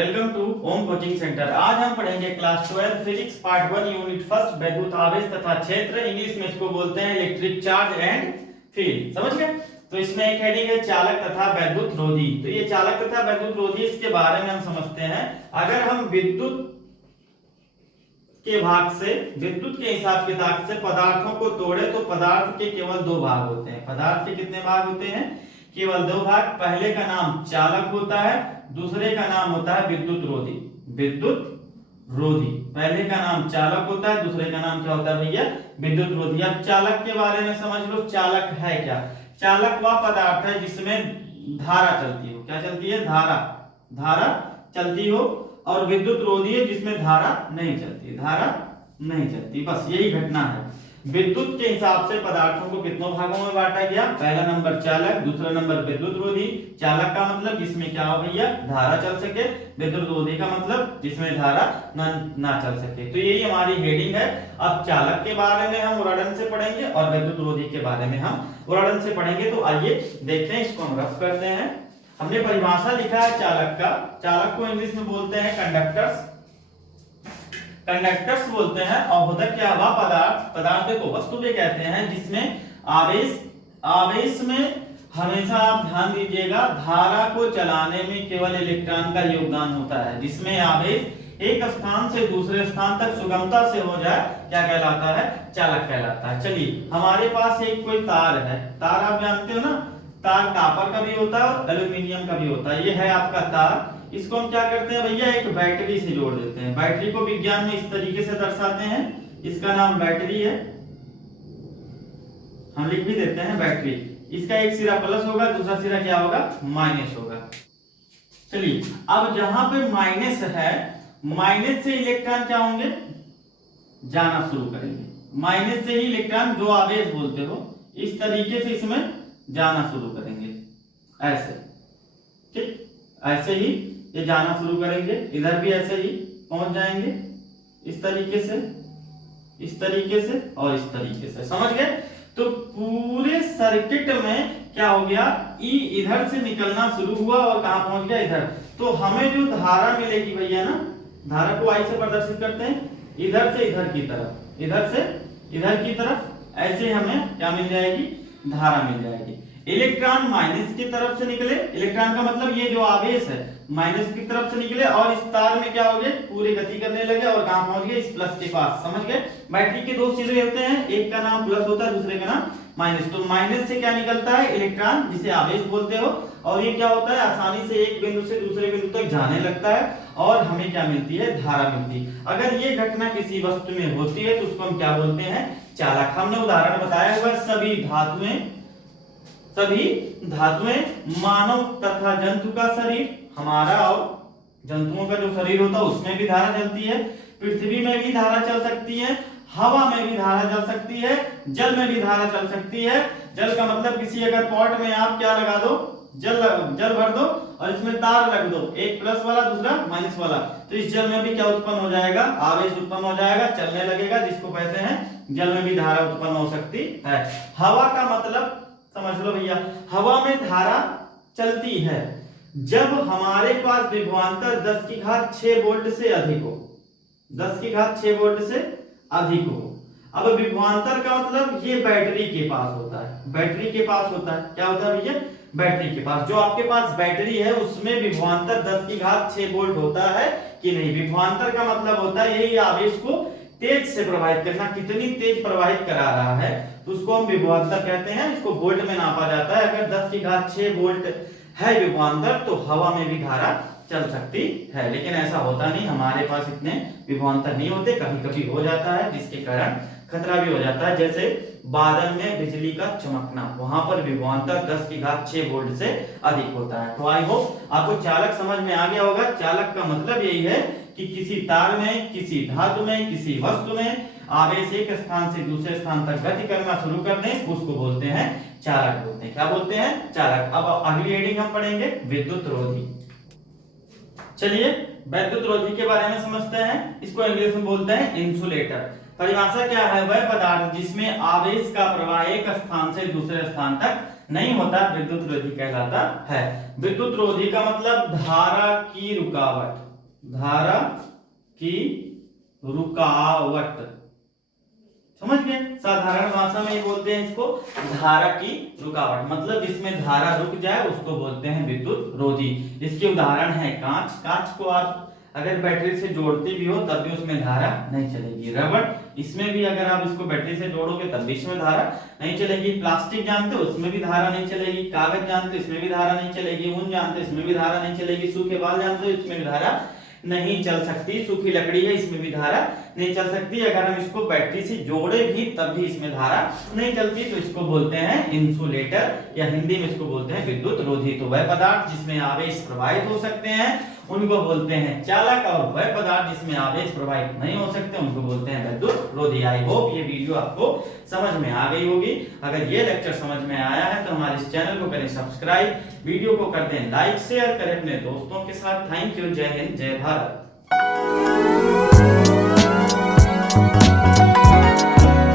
Welcome to Om coaching centre. आज हम पढ़ेंगे class 12 physics part 1 unit first वैद्युत आवेश तथा क्षेत्र। इंग्लिश में इसको बोलते हैं इलेक्ट्रिक चार्ज एंड फील्ड। समझ गए? तो इसमें एक हेडिंग है चालक तथा वैद्युत रोधी। तो ये चालक तथा वैद्युत रोधी, इसके बारे में हम समझते हैं। अगर हम विद्युत के भाग से, विद्युत के हिसाब किताब से पदार्थों को तोड़े तो पदार्थ के केवल दो भाग होते हैं। पदार्थ के कितने भाग होते हैं? केवल दो भाग। पहले का नाम चालक होता है, दूसरे का नाम होता है विद्युत रोधी। विद्युत रोधी, पहले का नाम चालक होता है, दूसरे का नाम क्या होता है भैया? विद्युत रोधी। अब चालक के बारे में समझ लो, चालक है क्या? चालक वह पदार्थ है जिसमें धारा चलती हो। क्या चलती है? धारा चलती हो। और विद्युत रोधी है जिसमें धारा नहीं चलती। धारा नहीं चलती, बस यही घटना है। विद्युत के हिसाब से पदार्थों को कितनों भागों में बांटा गया? पहला नंबर चालक, दूसरा नंबर विद्युत रोधी। चालक का मतलब जिसमें क्या हो भैया? धारा चल सके। विद्युत रोधी का मतलब जिसमें धारा ना चल सके। तो यही हमारी हेडिंग है। अब चालक के बारे में हम उदाहरण से पढ़ेंगे और विद्युत रोधी के बारे में हम उदाहरण से पढ़ेंगे। तो आइए देखते हैं, इसको हम रफ करते हैं। हमने परिभाषा लिखा है चालक का। चालक को इंग्लिश में बोलते हैं कंडक्टर्स। कंडक्टर्स बोलते हैं। और होता क्या हुआ? पदार्थ को वस्तु भी कहते हैं जिसमें आवेश में हमेशा आप ध्यान दीजिएगा, धारा को चलाने में केवल इलेक्ट्रॉन का योगदान होता है। जिसमें आवेश एक स्थान से दूसरे स्थान तक सुगमता से हो जाए, क्या कहलाता है? चालक कहलाता है। चलिए, हमारे पास एक कोई तार है। तार आप जानते हो ना, तार कॉपर का भी होता है और एल्यूमिनियम का भी होता है। ये है आपका तार। इसको हम क्या करते हैं भैया? एक बैटरी से जोड़ देते हैं। बैटरी को विज्ञान में इस तरीके से दर्शाते हैं, इसका नाम बैटरी है। हम लिख भी देते हैं बैटरी। इसका एक सिरा प्लस होगा, दूसरा सिरा क्या होगा? माइनस होगा। चलिए, अब जहां पे माइनस है, माइनस से इलेक्ट्रॉन क्या होंगे? जाना शुरू करेंगे। माइनस से ही इलेक्ट्रॉन, जो आवेश बोलते हो, इस तरीके से इसमें जाना शुरू करेंगे। ऐसे, ठीक, ऐसे ही ये जाना शुरू करेंगे। इधर भी ऐसे ही पहुंच जाएंगे, इस तरीके से, इस तरीके से और इस तरीके से। समझ गए? तो पूरे सर्किट में क्या हो गया? ई इधर से निकलना शुरू हुआ और कहां पहुंच गया? इधर। तो हमें जो धारा मिलेगी भैया ना, धारा को आई से प्रदर्शित करते हैं, इधर से इधर की तरफ, इधर से इधर की तरफ, ऐसे हमें क्या मिल जाएगी? धारा मिल जाएगी। इलेक्ट्रॉन माइनस की तरफ से निकले, इलेक्ट्रॉन का मतलब ये जो आवेश है माइनस की तरफ से निकले और इस तार में क्या हो गए? पूरी गति करने लगे और कहां पहुंच गए? इस प्लस के पास। समझ गए? बैटरी के दो सिरे होते हैं, एक का नाम प्लस होता है, दूसरे का नाम माइनस। तो माइनस से क्या निकलता है? इलेक्ट्रॉन, जिसे आवेश बोलते हो। और ये क्या होता है? आसानी से एक बिंदु से दूसरे बिंदु तक जाने लगता है और हमें क्या मिलती है? धारा मिलती है। अगर ये घटना किसी वस्तु में होती है तो उसको हम क्या बोलते हैं? चालक। हमने उदाहरण बताया हुआ, सभी धातुएं, मानव तथा जंतु का शरीर, हमारा और जंतुओं का जो शरीर होता है उसमें भी धारा चलती है। पृथ्वी में भी धारा चल सकती है, हवा में भी धारा चल सकती है, जल में भी धारा चल सकती है। जल का मतलब किसी अगर पॉट में आप क्या लगा दो? जल भर दो और इसमें तार रख दो, एक प्लस वाला दूसरा माइनस वाला, तो इस जल में भी क्या उत्पन्न हो जाएगा? आवेश उत्पन्न हो जाएगा, चलने लगेगा, जिसको कहते हैं जल में भी धारा उत्पन्न हो सकती है। हवा का मतलब समझ लो भैया, हवा में धारा चलती है जब हमारे पास विभवांतर 10 की घात 6 वोल्ट से अधिक हो। 10 की घात 6 वोल्ट से अधिक हो। अब विभवांतर का मतलब ये बैटरी के पास होता है। बैटरी के पास होता है, क्या होता है भैया? बैटरी के पास। जो आपके पास बैटरी है उसमें विभवांतर 10 की घात 6 वोल्ट होता है कि नहीं? विभवांतर का मतलब होता है यही आवेश को तेज से प्रवाहित करना, कितनी तेज प्रवाहित करा रहा है, तो उसको हम विभवांतर कहते हैं। इसको वोल्ट में नापा जाता है। अगर 10 की घात 6 वोल्ट है विभवांतर तो हवा में भी धारा चल सकती है। लेकिन ऐसा होता नहीं, हमारे पास इतने विभवांतर नहीं होते। कभी कभी हो जाता है जिसके कारण खतरा भी हो जाता है। जैसे बादल में बिजली का चमकना, वहां पर विभवांतर 10 की घात 6 वोल्ट से अधिक होता है। तो आई होप आपको चालक समझ में आ गया होगा। चालक का मतलब यही है कि किसी तार में, किसी धातु में, किसी वस्तु में आवेश एक स्थान से दूसरे स्थान तक गति करना शुरू कर दें, उसको बोलते हैं चालक बोलते हैं। क्या बोलते हैं? चालक। अब अगली हेडिंग हम पढ़ेंगे विद्युत रोधी। चलिए, विद्युत रोधी के बारे में समझते हैं। इसको इंग्लिश में बोलते हैं इंसुलेटर। परिभाषा क्या है? वह पदार्थ जिसमें आवेश का प्रवाह एक स्थान से दूसरे स्थान तक नहीं होता, विद्युत रोधी कहलाता है। विद्युत रोधी का मतलब धारा की रुकावट। धारा की रुकावट। समझ गए? साधारण भाषा में ये बोलते हैं इसको धारा की रुकावट, मतलब जिसमें धारा रुक जाए उसको बोलते हैं विद्युत रोधी। इसके उदाहरण है कांच। कांच को आप अगर बैटरी से जोड़ते भी हो तब भी उसमें धारा नहीं चलेगी। रबड़, इसमें भी अगर आप इसको बैटरी से जोड़ोगे तब भी इसमें धारा नहीं चलेगी। प्लास्टिक जानते हो, उसमें भी धारा नहीं चलेगी। कागज जानते हो, इसमें भी धारा नहीं चलेगी। ऊन जानते हो, इसमें भी धारा नहीं चलेगी। सूखे बाल जानते हो, इसमें भी धारा नहीं चल सकती। सूखी लकड़ी है, इसमें भी धारा नहीं चल सकती। अगर हम इसको बैटरी से जोड़े भी तब भी इसमें धारा नहीं चलती, तो इसको बोलते हैं इंसुलेटर, या हिंदी में इसको बोलते हैं विद्युत रोधी। तो वह पदार्थ जिसमें आवेश प्रवाहित हो सकते हैं उनको बोलते हैं चालक, और वह पदार्थ जिसमें आवेश प्रवाहित नहीं हो सकते उनको बोलते हैं विद्युत रोधी। आई होप ये वीडियो आपको समझ में आ गई होगी। अगर ये लेक्चर समझ में आया है तो हमारे इस चैनल को करें सब्सक्राइब, वीडियो को कर दें लाइक, शेयर करें अपने दोस्तों के साथ। Thank you. जय हिंद, जय भारत।